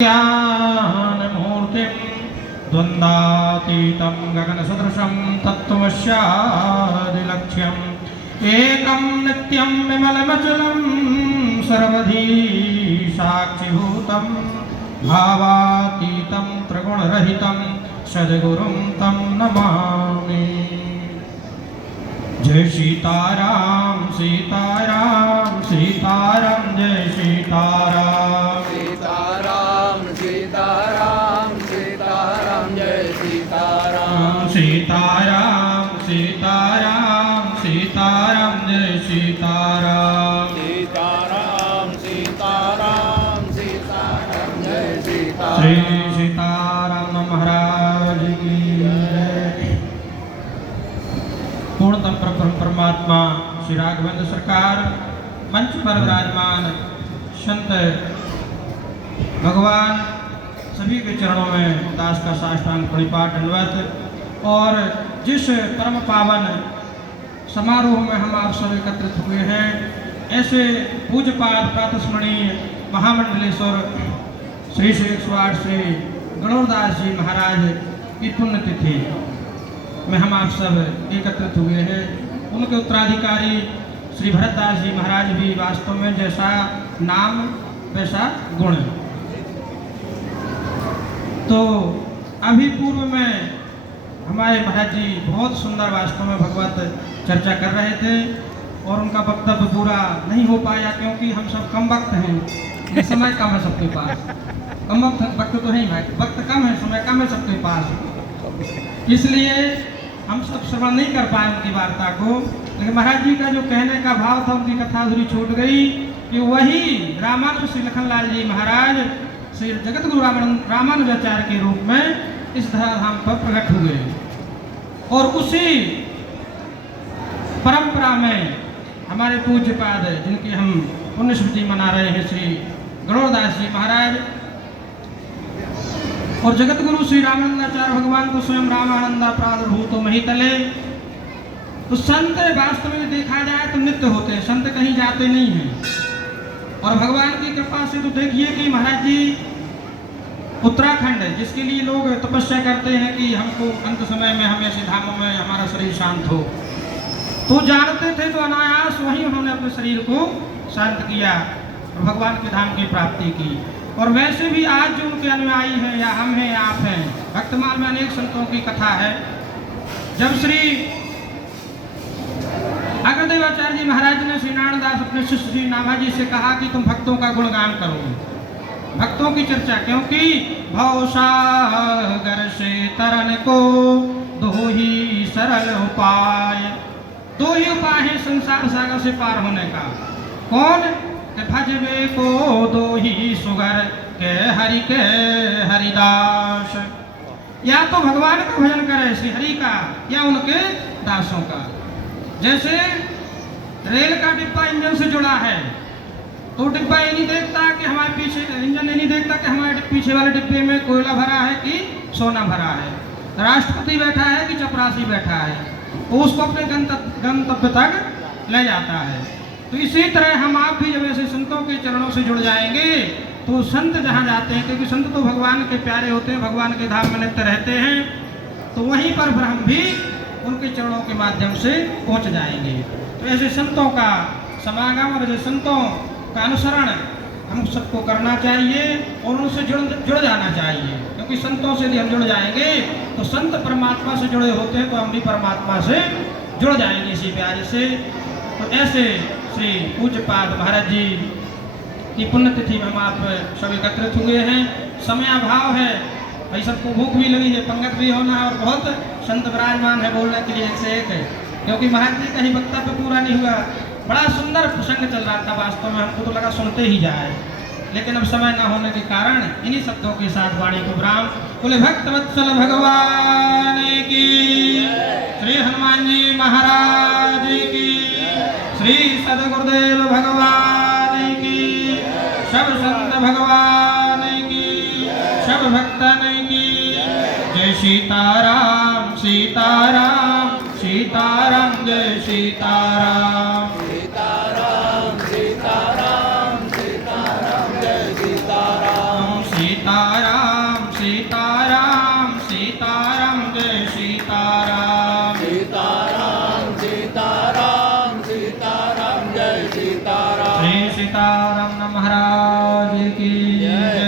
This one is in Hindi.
ज्ञानमूर्तिं द्वन्द्वातीतं गगनसदृशं तत्त्वमस्यादिलक्ष्यम् एकं नित्यं विमलमचलं सर्वधी साक्षिभूतं भावातीतं त्रिगुणरहितं सद्गुरुं तं नमामि। जय सीताराम सीताराम सीताराम जय सीताराम सीताराम सीताराम सीताराम जय सीताराम सीताराम सीताराम सीताराम जय सीताराम सीताराम सीताराम सीताराम जय सीताराम। श्री सीताराम महाराज की जय। पूर्णतम परमात्मा श्री राघवेंद्र सरकार मंच पर विराजमान संत भगवान सभी के चरणों में दास का साष्टांग परिपाठ दंडवत। और जिस परम पावन समारोह में हम आप सब एकत्रित हुए हैं, ऐसे पूज्यपाद प्रातस्मरणीय महामंडलेश्वर श्री 108 श्री गणोरदास जी महाराज की पुण्यतिथि में हम आप सब एकत्रित हुए हैं। उनके उत्तराधिकारी श्री भरतदास जी महाराज भी वास्तव में जैसा नाम वैसा गुण। तो अभी पूर्व में हमारे महाराज जी बहुत सुंदर वास्तव में भगवत चर्चा कर रहे थे और उनका वक्तव्य पूरा नहीं हो पाया क्योंकि हम सब कम वक्त हैं, ये समय कम है सबके पास। कम वक्त तो नहीं है, वक्त कम है, समय कम है सबके पास, इसलिए हम सब श्रवण नहीं कर पाए उनकी वार्ता को। लेकिन महाराज जी का जो कहने का भाव था, उनकी कथा अधूरी छूट गई कि वही रामानुज श्री लखनलाल जी महाराज श्री जगत गुरु रामानुजाचार्य के रूप में इस धराधाम पर प्रकट हुए और उसी परंपरा में हमारे पूज्यपाद जिनकी हम पुण्य स्मृति मना रहे हैं श्री गणोरदास जी महाराज और जगत गुरु श्री रामानंदाचार्य भगवान को स्वयं रामानंदा प्रादुर्भूतो महितले। तो संत वास्तव में देखा जाए तो नित्य होते हैं, संत कहीं जाते नहीं हैं। और भगवान की कृपा से तो देखिए कि महाराज जी उत्तराखंड जिसके लिए लोग तपस्या करते हैं कि हमको अंत समय में हम ऐसे धामों में हमारा शरीर शांत हो, तो जानते थे तो अनायास वहीं उन्होंने अपने शरीर को शांत किया और भगवान के धाम की प्राप्ति की। और वैसे भी आज जो उनके अनुयायी हैं या हम हैं या आप हैं, भक्तमाल में अनेक संतों की कथा है। जब श्री अग्रदेवाचार्य जी महाराज ने श्री नारायणदास अपने शिष्य श्री नाभाजी से कहा कि तुम भक्तों का गुणगान करो, भक्तों की चर्चा, क्योंकि भवसागर से तरन को दो ही सरल उपाय, दो ही उपाय है संसार सागर से पार होने का। कौन? भजबे को दो ही सुगर के हरिदास, या तो भगवान का भजन करे श्री हरि का या उनके दासों का। जैसे रेल का डिब्बा इंजन से जुड़ा है तो डिब्बा ये नहीं देखता कि हमारे पीछे, इंजन ये नहीं देखता कि हमारे पीछे वाले डिब्बे में कोयला भरा है कि सोना भरा है, राष्ट्रपति बैठा है कि चपरासी बैठा है, तो उसको अपने गंतव्य तक ले जाता है। तो इसी तरह हम आप भी जब ऐसे संतों के चरणों से जुड़ जाएंगे तो संत जहाँ जाते हैं, क्योंकि संत तो भगवान के प्यारे होते हैं, भगवान के धाम में नित्य रहते हैं, तो वहीं पर हम भी उनके चरणों के माध्यम से पहुँच जाएंगे। तो ऐसे संतों का समागम और ऐसे संतों का अनुसरण हम सबको करना चाहिए और उनसे जुड़ जाना चाहिए, क्योंकि संतों से यदि हम जुड़ जाएंगे तो संत परमात्मा से जुड़े होते हैं, तो हम भी परमात्मा से जुड़ जाएंगे इसी प्यार से। तो ऐसे श्री पूज्यपाद महाराज जी की पुण्यतिथि में हम आप सब एकत्रित हुए हैं। समय अभाव है भाई, सबको भूख भी लगी है, पंगत भी होना है और बहुत संत विराजमान है बोलने के लिए एक से एक है, क्योंकि महाराज जी का ही वक्तव्य पूरा नहीं हुआ। बड़ा सुंदर प्रसंग चल रहा था, वास्तव में हमको तो लगा सुनते ही जाए, लेकिन अब समय न होने के कारण इन्हीं शब्दों के साथ वाणी को विराम। बोले भक्तवत्सल भगवान की, श्री हनुमान जी महाराज की, श्री सदगुरुदेव भगवान की, सब संत भगवान की, सब भक्तन की जय। सीताराम सीताराम सीताराम जय सीताराम सीताराम सीताराम सीताराम जय सीताराम। सीताराम सीताराम सीताराम जय सीताराम सीताराम सीताराम सीताराम जय सीताराम श्री सीताराम महाराज की जय।